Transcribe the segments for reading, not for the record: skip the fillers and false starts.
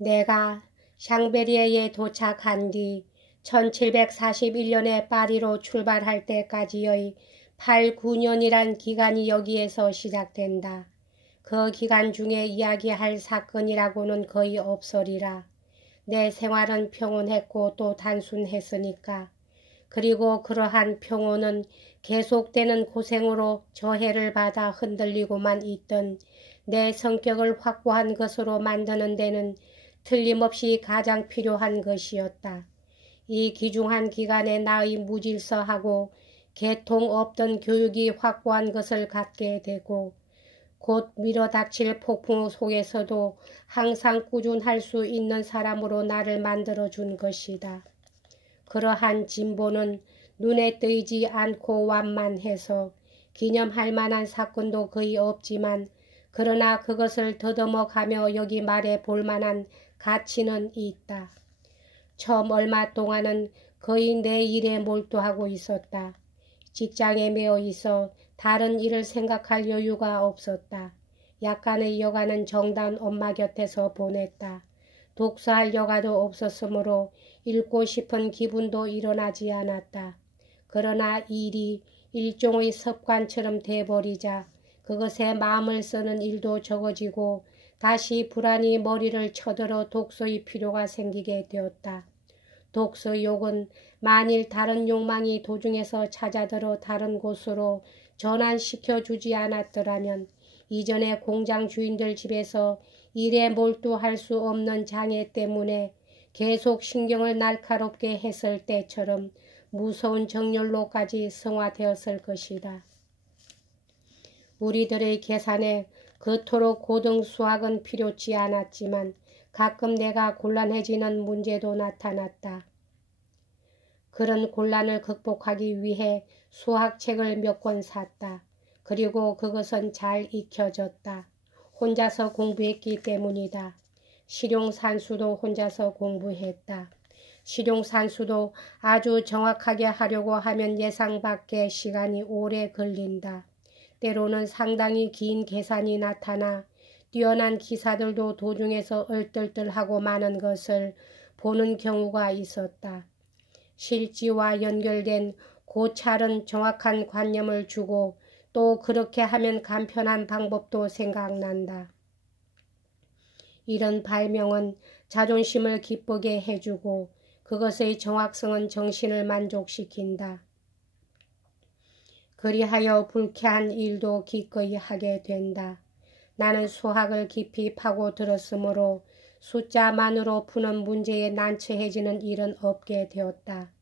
내가 샹베리에에 도착한 뒤 1741년에 파리로 출발할 때까지의 8, 9년이란 기간이 여기에서 시작된다. 그 기간 중에 이야기할 사건이라고는 거의 없으리라. 내 생활은 평온했고 또 단순했으니까. 그리고 그러한 평온은 계속되는 고생으로 저해를 받아 흔들리고만 있던 내 성격을 확고한 것으로 만드는 데는 틀림없이 가장 필요한 것이었다. 이 귀중한 기간에 나의 무질서하고 개통 없던 교육이 확고한 것을 갖게 되고 곧 밀어닥칠 폭풍 속에서도 항상 꾸준할 수 있는 사람으로 나를 만들어준 것이다. 그러한 진보는 눈에 띄지 않고 완만해서 기념할 만한 사건도 거의 없지만 그러나 그것을 더듬어 가며 여기 말해 볼 만한 가치는 있다. 처음 얼마 동안은 거의 내 일에 몰두하고 있었다. 직장에 매여 있어 다른 일을 생각할 여유가 없었다. 약간의 여가는 정다운 엄마 곁에서 보냈다. 독서할 여가도 없었으므로 읽고 싶은 기분도 일어나지 않았다. 그러나 일이 일종의 습관처럼 돼버리자 그것에 마음을 쓰는 일도 적어지고 다시 불안히 머리를 쳐들어 독서의 필요가 생기게 되었다. 독서욕은 만일 다른 욕망이 도중에서 찾아들어 다른 곳으로 전환시켜주지 않았더라면 이전에 공장 주인들 집에서 일에 몰두할 수 없는 장애 때문에 계속 신경을 날카롭게 했을 때처럼 무서운 정열로까지 성화되었을 것이다. 우리들의 계산에 그토록 고등 수학은 필요치 않았지만 가끔 내가 곤란해지는 문제도 나타났다. 그런 곤란을 극복하기 위해 수학책을 몇 권 샀다. 그리고 그것은 잘 익혀졌다. 혼자서 공부했기 때문이다. 실용산수도 혼자서 공부했다. 실용산수도 아주 정확하게 하려고 하면 예상 밖의 시간이 오래 걸린다. 때로는 상당히 긴 계산이 나타나 뛰어난 기사들도 도중에서 얼떨떨하고 마는 것을 보는 경우가 있었다. 실지와 연결된 고찰은 정확한 관념을 주고 또 그렇게 하면 간편한 방법도 생각난다. 이런 발명은 자존심을 기쁘게 해주고 그것의 정확성은 정신을 만족시킨다. 그리하여 불쾌한 일도 기꺼이 하게 된다. 나는 수학을 깊이 파고들었으므로 숫자만으로 푸는 문제에 난처해지는 일은 없게 되었다.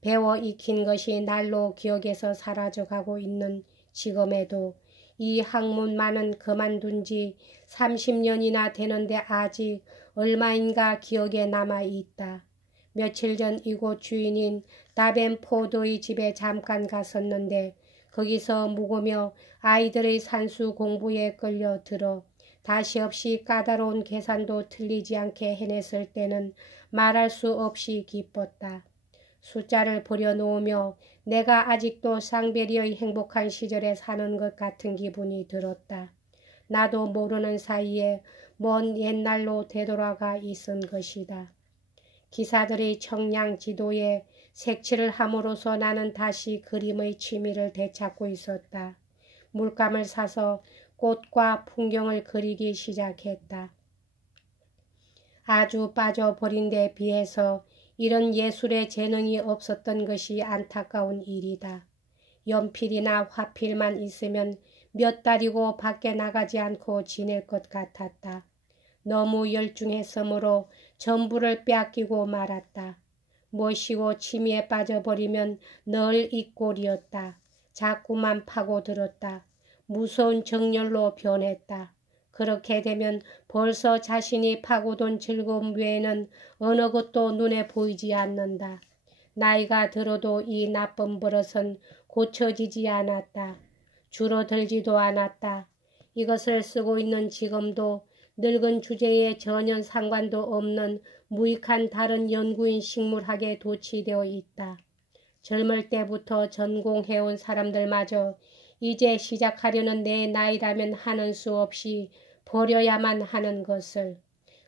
배워 익힌 것이 날로 기억에서 사라져가고 있는 지금에도 이 학문만은 그만둔 지 30년이나 되는데 아직 얼마인가 기억에 남아있다. 며칠 전 이곳 주인인 다벤포드의 집에 잠깐 갔었는데 거기서 묵으며 아이들의 산수 공부에 끌려들어 다시 없이 까다로운 계산도 틀리지 않게 해냈을 때는 말할 수 없이 기뻤다. 숫자를 버려놓으며 내가 아직도 샹베리의 행복한 시절에 사는 것 같은 기분이 들었다. 나도 모르는 사이에 먼 옛날로 되돌아가 있은 것이다. 기사들의 청량 지도에 색칠을 함으로써 나는 다시 그림의 취미를 되찾고 있었다. 물감을 사서 꽃과 풍경을 그리기 시작했다. 아주 빠져버린 데 비해서 이런 예술의 재능이 없었던 것이 안타까운 일이다. 연필이나 화필만 있으면 몇 달이고 밖에 나가지 않고 지낼 것 같았다. 너무 열중했으므로 전부를 빼앗기고 말았다. 무엇이고 취미에 빠져버리면 늘 이 꼴이었다. 자꾸만 파고들었다. 무서운 정열로 변했다. 그렇게 되면 벌써 자신이 파고든 즐거움 외에는 어느 것도 눈에 보이지 않는다. 나이가 들어도 이 나쁜 버릇은 고쳐지지 않았다. 줄어들지도 않았다. 이것을 쓰고 있는 지금도 늙은 주제에 전혀 상관도 없는 무익한 다른 연구인 식물학에 도취되어 있다. 젊을 때부터 전공해온 사람들마저 이제 시작하려는 내 나이라면 하는 수 없이 버려야만 하는 것을,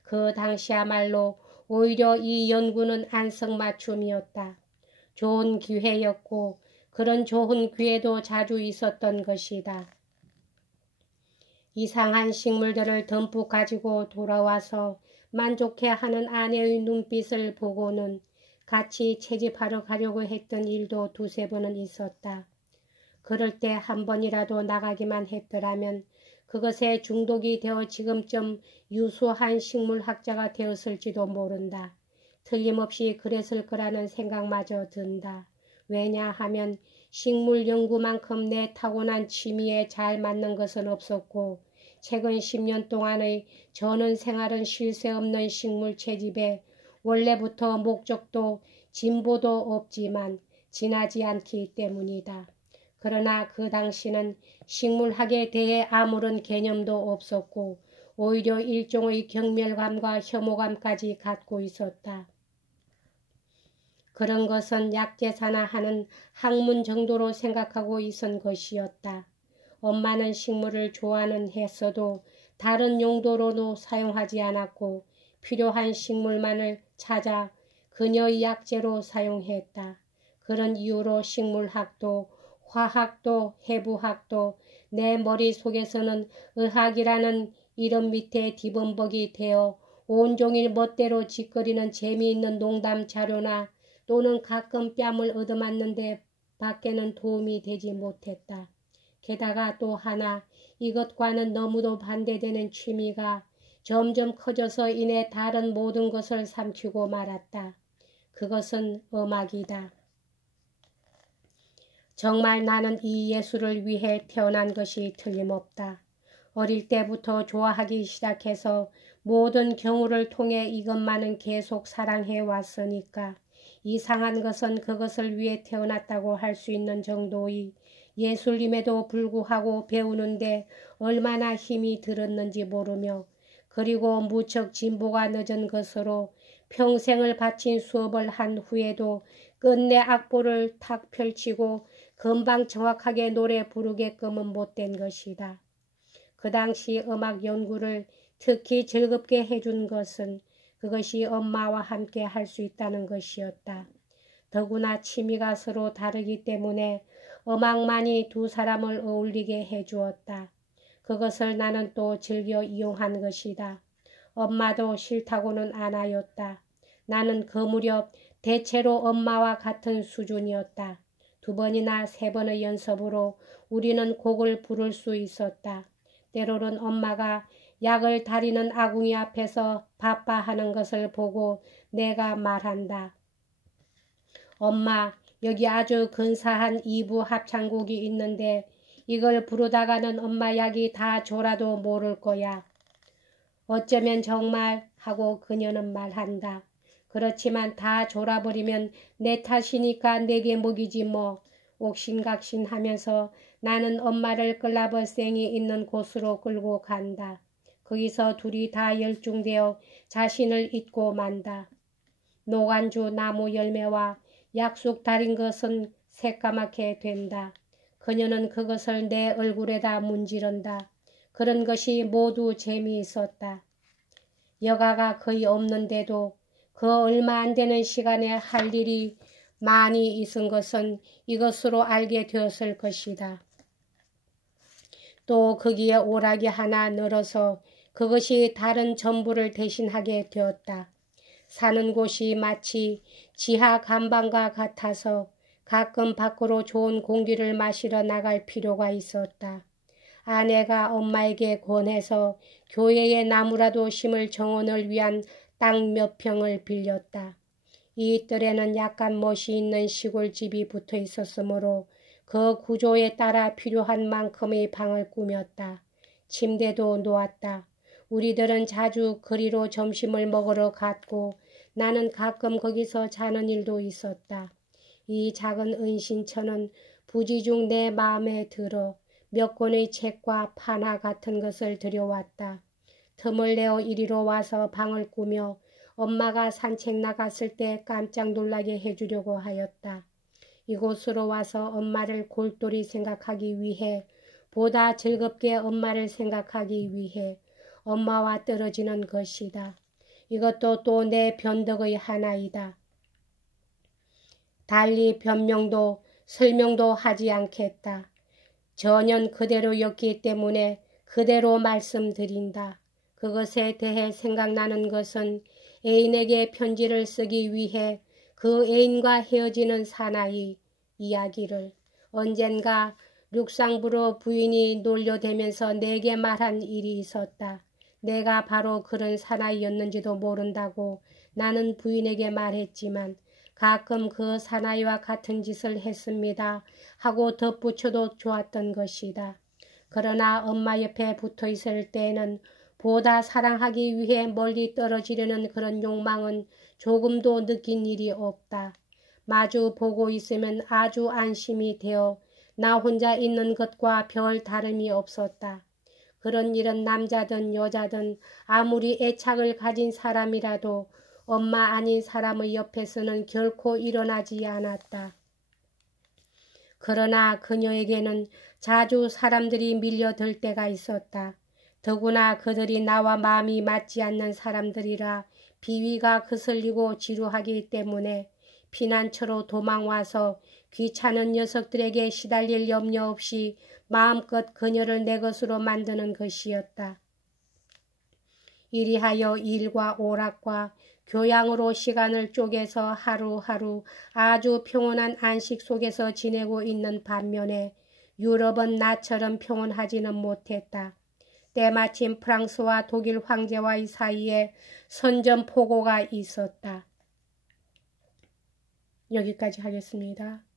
그 당시야말로 오히려 이 연구는 안성맞춤이었다. 좋은 기회였고 그런 좋은 기회도 자주 있었던 것이다. 이상한 식물들을 듬뿍 가지고 돌아와서 만족해하는 아내의 눈빛을 보고는 같이 채집하러 가려고 했던 일도 두세 번은 있었다. 그럴 때 한 번이라도 나가기만 했더라면 그것에 중독이 되어 지금쯤 유수한 식물학자가 되었을지도 모른다. 틀림없이 그랬을 거라는 생각마저 든다. 왜냐하면 식물 연구만큼 내 타고난 취미에 잘 맞는 것은 없었고 최근 10년 동안의 전원 생활은 쉴 새 없는 식물 채집에 원래부터 목적도 진보도 없지만 지나지 않기 때문이다. 그러나 그 당시는 식물학에 대해 아무런 개념도 없었고 오히려 일종의 경멸감과 혐오감까지 갖고 있었다. 그런 것은 약재사나 하는 학문 정도로 생각하고 있은 것이었다. 엄마는 식물을 좋아는 했어도 다른 용도로도 사용하지 않았고 필요한 식물만을 찾아 그녀의 약재로 사용했다. 그런 이유로 식물학도 화학도 해부학도 내 머릿속에서는 의학이라는 이름 밑에 뒤범벅이 되어 온종일 멋대로 짓거리는 재미있는 농담 자료나 또는 가끔 뺨을 얻어맞는데 밖에는 도움이 되지 못했다. 게다가 또 하나 이것과는 너무도 반대되는 취미가 점점 커져서 인해 다른 모든 것을 삼키고 말았다. 그것은 음악이다. 정말 나는 이 예술을 위해 태어난 것이 틀림없다. 어릴 때부터 좋아하기 시작해서 모든 경우를 통해 이것만은 계속 사랑해 왔으니까 이상한 것은 그것을 위해 태어났다고 할 수 있는 정도의 예술임에도 불구하고 배우는데 얼마나 힘이 들었는지 모르며 그리고 무척 진보가 늦은 것으로 평생을 바친 수업을 한 후에도 끝내 악보를 탁 펼치고 금방 정확하게 노래 부르게끔은 못된 것이다. 그 당시 음악 연구를 특히 즐겁게 해준 것은 그것이 엄마와 함께 할 수 있다는 것이었다. 더구나 취미가 서로 다르기 때문에 음악만이 두 사람을 어울리게 해주었다. 그것을 나는 또 즐겨 이용한 것이다. 엄마도 싫다고는 안 하였다. 나는 그 무렵 대체로 엄마와 같은 수준이었다. 2번이나 3번의 연습으로 우리는 곡을 부를 수 있었다. 때로는 엄마가 약을 다리는 아궁이 앞에서 바빠하는 것을 보고 내가 말한다. 엄마, 여기 아주 근사한 2부 합창곡이 있는데 이걸 부르다가는 엄마 약이 다 졸아도 모를 거야. 어쩌면 정말 하고 그녀는 말한다. 그렇지만 다 졸아버리면 내 탓이니까 내게 먹이지 뭐. 옥신각신하면서 나는 엄마를 클라버생이 있는 곳으로 끌고 간다. 거기서 둘이 다 열중되어 자신을 잊고 만다. 노간주 나무 열매와 약속 달인 것은 새까맣게 된다. 그녀는 그것을 내 얼굴에다 문지른다. 그런 것이 모두 재미있었다. 여가가 거의 없는데도 그 얼마 안 되는 시간에 할 일이 많이 있은 것은 이것으로 알게 되었을 것이다. 또 거기에 오락이 하나 늘어서 그것이 다른 전부를 대신하게 되었다. 사는 곳이 마치 지하 간방과 같아서 가끔 밖으로 좋은 공기를 마시러 나갈 필요가 있었다. 아내가 엄마에게 권해서 교회에 나무라도 심을 정원을 위한 땅 몇 평을 빌렸다. 이 뜰에는 약간 멋이 있는 시골집이 붙어 있었으므로 그 구조에 따라 필요한 만큼의 방을 꾸몄다. 침대도 놓았다. 우리들은 자주 거리로 점심을 먹으러 갔고 나는 가끔 거기서 자는 일도 있었다. 이 작은 은신처는 부지중 내 마음에 들어 몇 권의 책과 판화 같은 것을 들여왔다. 틈을 내어 이리로 와서 방을 꾸며 엄마가 산책 나갔을 때 깜짝 놀라게 해주려고 하였다. 이곳으로 와서 엄마를 골똘히 생각하기 위해 보다 즐겁게 엄마를 생각하기 위해 엄마와 떨어지는 것이다. 이것도 또 내 변덕의 하나이다. 달리 변명도 설명도 하지 않겠다. 전혀 그대로였기 때문에 그대로 말씀드린다. 그것에 대해 생각나는 것은 애인에게 편지를 쓰기 위해 그 애인과 헤어지는 사나이 이야기를 언젠가 룩상부르 부인이 놀려대면서 내게 말한 일이 있었다. 내가 바로 그런 사나이였는지도 모른다고 나는 부인에게 말했지만 가끔 그 사나이와 같은 짓을 했습니다 하고 덧붙여도 좋았던 것이다. 그러나 엄마 옆에 붙어 있을 때에는 보다 사랑하기 위해 멀리 떨어지려는 그런 욕망은 조금도 느낀 일이 없다. 마주 보고 있으면 아주 안심이 되어 나 혼자 있는 것과 별 다름이 없었다. 그런 일은 남자든 여자든 아무리 애착을 가진 사람이라도 엄마 아닌 사람의 옆에서는 결코 일어나지 않았다. 그러나 그녀에게는 자주 사람들이 밀려들 때가 있었다. 더구나 그들이 나와 마음이 맞지 않는 사람들이라 비위가 거슬리고 지루하기 때문에 피난처로 도망와서 귀찮은 녀석들에게 시달릴 염려 없이 마음껏 그녀를 내 것으로 만드는 것이었다. 이리하여 일과 오락과 교양으로 시간을 쪼개서 하루하루 아주 평온한 안식 속에서 지내고 있는 반면에 유럽은 나처럼 평온하지는 못했다. 때마침 프랑스와 독일 황제와의 사이에 선전포고가 있었다. 여기까지 하겠습니다.